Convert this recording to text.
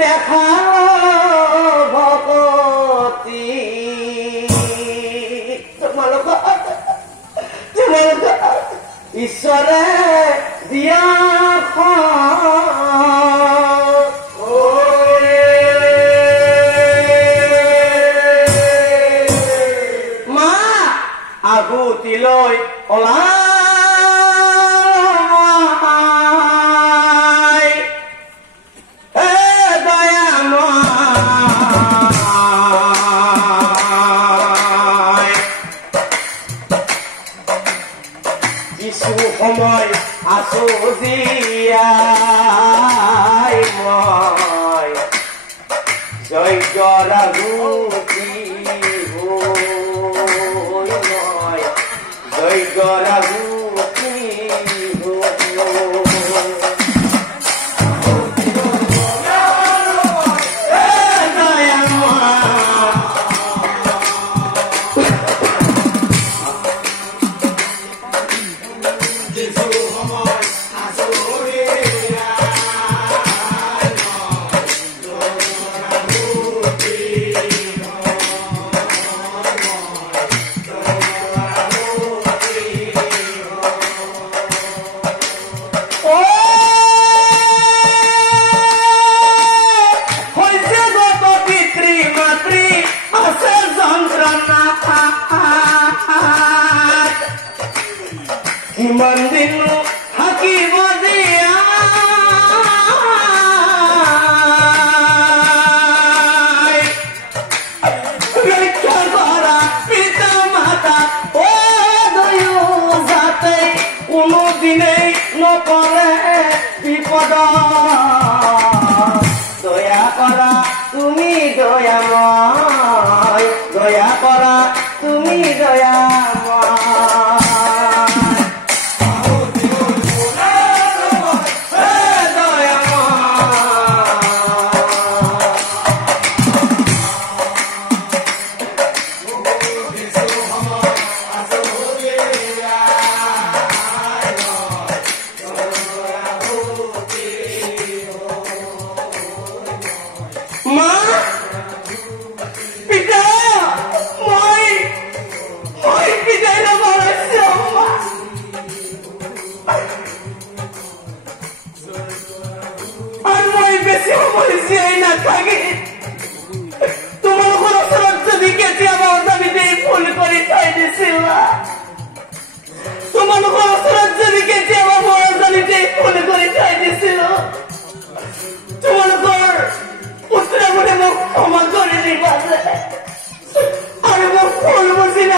দেখাও ভগতি তোমালোক ঈশ্বৰে দিয়া মা আগুতিলৈ ওলাই কিছু সময় আছো জীয়াই মই যজ্ঞৰ আহুতি হৈ মই যজ্ঞৰ আহুতি কিমান দিন থাকিব দিয়া ৰক্ষা কৰা পিতা মাতা অ দয়ো যাতে কোনোদিনেই নপৰে বিপদ দয়া কৰা তুমি দয়াময় দয়া কৰা তুমি দয়াময় তোমালোকৰ ওচৰত যদি কেতিয়াবা অজামিতে ভুল কৰি থৈ দিছিলা তোমালোকৰ ওচৰত যদি কেতিয়াবা মই অজামিতে ভুল কৰি থৈ দিছিলো তোমালোকৰ পুত্ৰ বোলে মোক ক্ষমা কৰি দিবা।